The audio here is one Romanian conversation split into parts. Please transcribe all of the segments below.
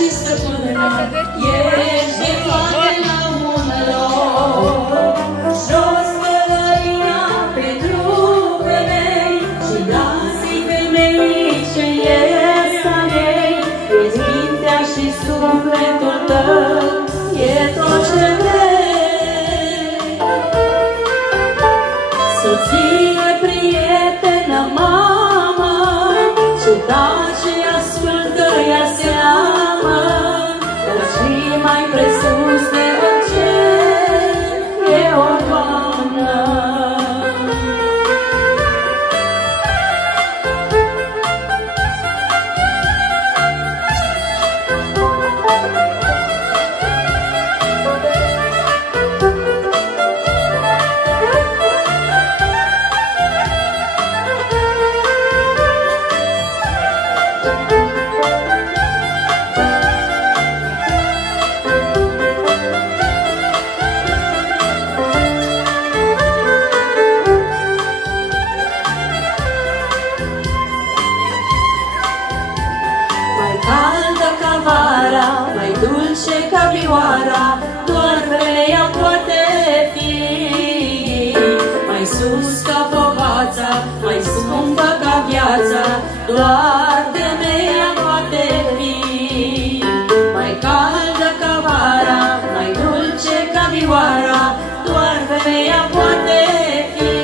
și stăpână, ești de toate la un loc. Jos pălăria pentru femei și dați-i femeii ce este a ei. Ești mintea și sufletul tău, e tot ce vrei. Soție, prietenă, mamă, ce tace, ascultă, ia seamă, că și mai presus de orice e o doamnă. Mai dulce ca vioara, doar femeia poate fi. Mai sus ca povața, mai scumpă ca viața, doar femeia poate fi. Mai caldă ca vara, mai dulce ca vioara, doar femeia poate fi.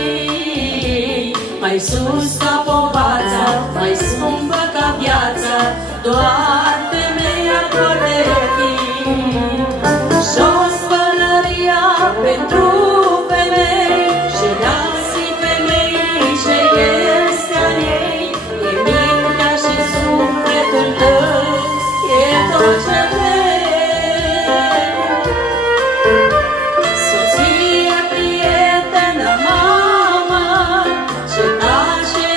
Mai sus ca povața, mai scumpă ca viața, doar femeia poate fi. Jos pălăria pentru femei și dați-i femeii ce este a ei. E mintea și sufletul tău, e tot ce vrei. Soție, prietenă, mamă, ce tace,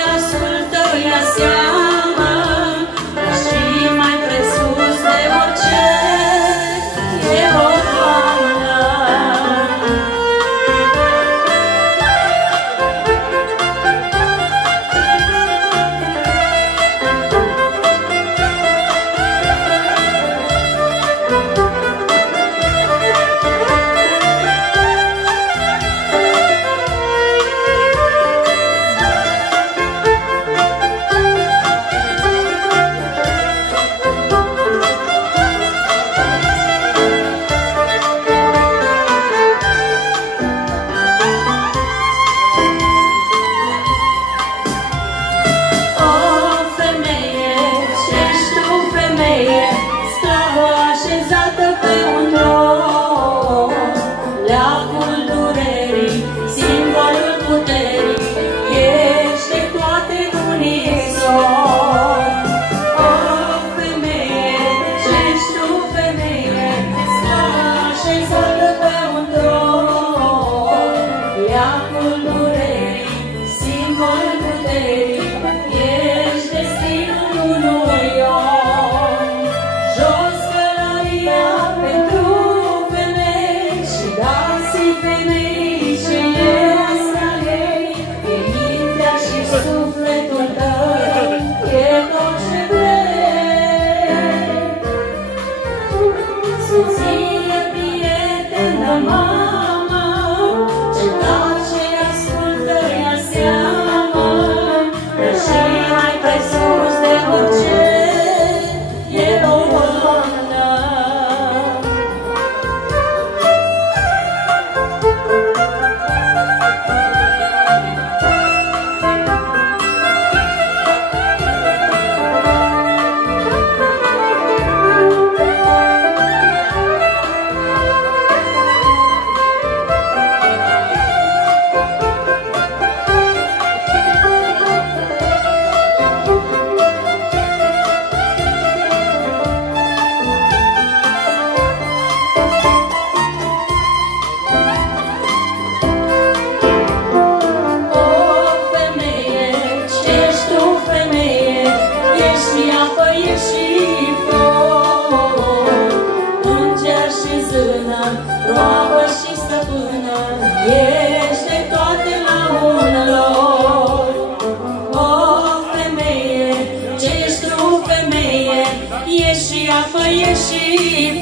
făie și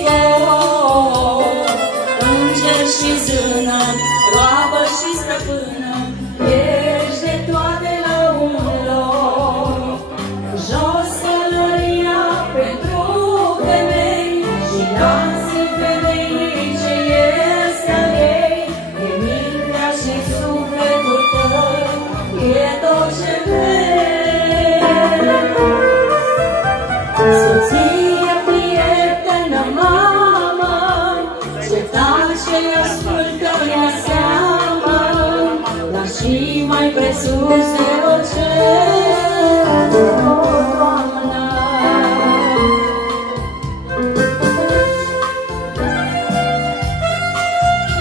foc, înger și zână, roabă și stăpână, ești de toate la un loc. Jos călăria pentru femei și danții femeii ce este al ei, e mintea și sufletul tău, e tot ce vrei. Soția, prietenă, mamă, ce tace, ascultă, ia seama, dar și mai presus de orice